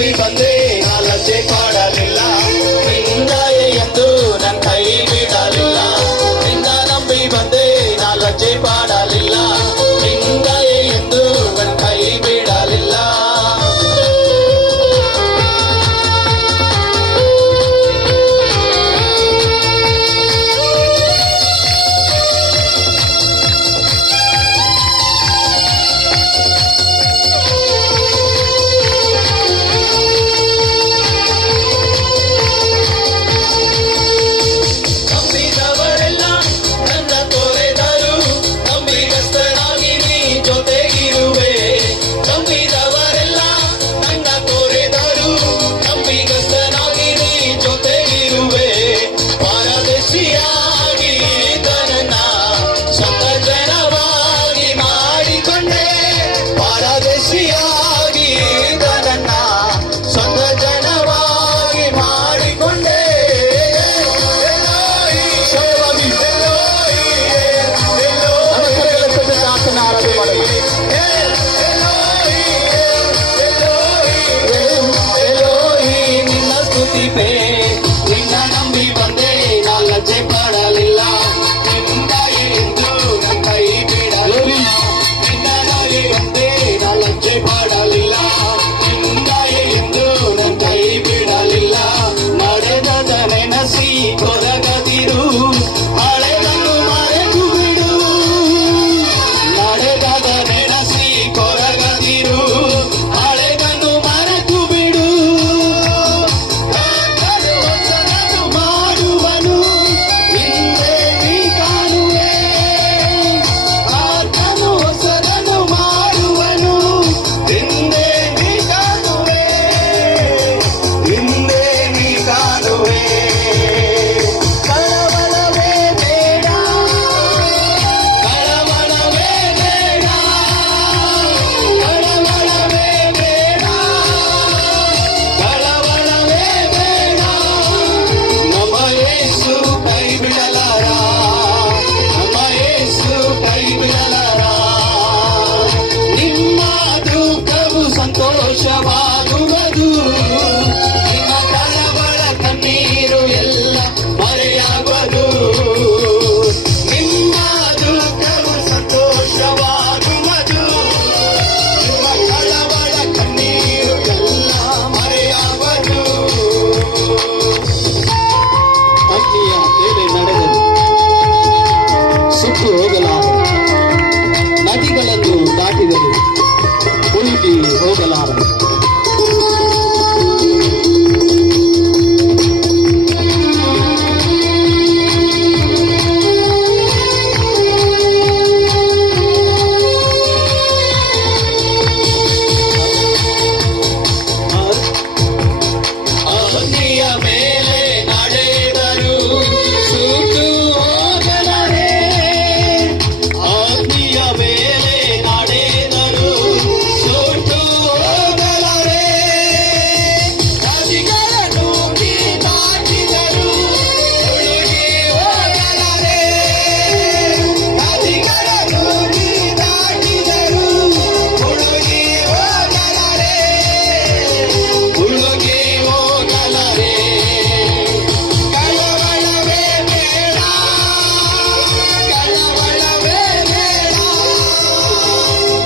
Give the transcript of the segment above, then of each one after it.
ನಂಬಿ ಬಂದೆ ನಾ ಲಜ್ಜೆ ಪಡಲಿಲ್ಲ, ನಿಂದಾಯೆ ಎಂದು ನನ್ನ ಕೈ ಬಿಡಲಿಲ್ಲ. ನಿನ್ನ ನಂಬಿ ಬಂದೆ ನಾ ಲಜ್ಜೆ ಪಡಲಿಲ್ಲ, ನಿಂದಾಯೆ ಎಂದು ನನ್ನ ಕೈ ಬಿಡಲಿಲ್ಲ. ನಿನ್ನ ನಂಬಿ ಬಂದೆ ನಾ ಲಜ್ಜೆ ಪಡಲಿಲ್ಲ, ನಿಂದಾಯೆ ಎಂದು ನನ್ನ ಕೈ ಬಿಡಲಿಲ್ಲ. ನಿನ್ನ ನಂಬಿ ಬಂದೆ ನಾ ಲಜ್ಜೆ ಪಡಲಿಲ್ಲ, ನಿಂದಾಯೆ ಎಂದು ನನ್ನ ಕೈ ಬಿಡಲಿಲ್ಲ. ನಡೆದದ ನೆನಸಿ ಕೊರಗದಿರು, ಹಳೆದನ್ನು ಮರೆತು ಬಿಡು. ನಡೆದದ ನೆನಸಿ ಕೊರಗದಿರು, ಹಳೆದನ್ನು ಮರೆತು ಬಿಡು. ಸಂತೋಷವಾಗುವುದು, ನಿಮ್ಮ ಕಳವಳ ಕಣ್ಣೀರು ಎಲ್ಲ ಮರೆಯಾಗುವುದು. ನಿಮ್ಮ ದುಃಖವು ಸಂತೋಷವಾಗುವುದು, ನಿಮ್ಮ ಕಳವಳ ಕಣ್ಣೀರು ಎಲ್ಲ ಮರೆಯಾಗುವುದು. ಅಗ್ನಿಯ ಮೇಲೆ ನಡೆದರು, ಸುಟ್ಟು ಹೋಗಲಾರದು. ನದಿಗಳನ್ನು ದಾಟಿದರು, ಮುಳುಗಿ ಹೋಗಲಾರದು. ಅಗ್ನಿಯ ಮೇಲೆ ನಡೆದರು, ಸುಟ್ಟು ಹೋಗಲಾರೆ. ಅಗ್ನಿಯ ಮೇಲೆ ನಡೆದರು, ಸುಟ್ಟು ಹೋಗಲಾರೆ. ನದಿಗಳನ್ನು ದಾಟಿದರು, ಮುಳುಗಿ ಹೋಗಲಾರೆ. ನದಿಗಳನ್ನು ದಾಟಿದರು, ಮುಳುಗಿ ಹೋಗಲಾರೆ. ಮುಳುಗಿ ಹೋಗಲಾರೆ. ಕಳವಳವೇ ಬೇಡ, ಕಳವಳವೇ ಬೇಡ,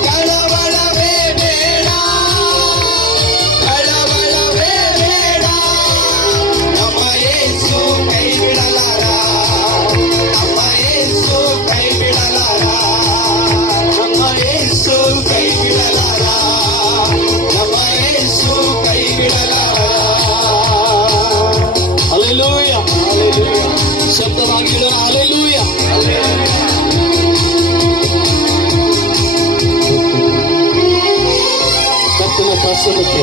ಕಳವಳವೇ ಬೇಡ, ಕಳವಳವೇ ಬೇಡ. ನಮ್ಮ ಯೇಸು ಕೈ ಬಿಡಲಾರ, ನಮ್ಮ ಯೇಸು ಕೈ ಬಿಡಲಾರ, ನಮ್ಮ ಯೇಸು ಕೈ ಬಿಡಲಾರ, ನಮ್ಮ ಯೇಸು ಕೈ ಬಿಡಲಾರ. Hallelujah, hallelujah. ಶಬ್ದವಾಗಿ ಹೇಳೋಣ, ಹಲ್ಲೆಲೂಯ. ಕರ್ತನ ಪ್ರಸನ್ನತೆ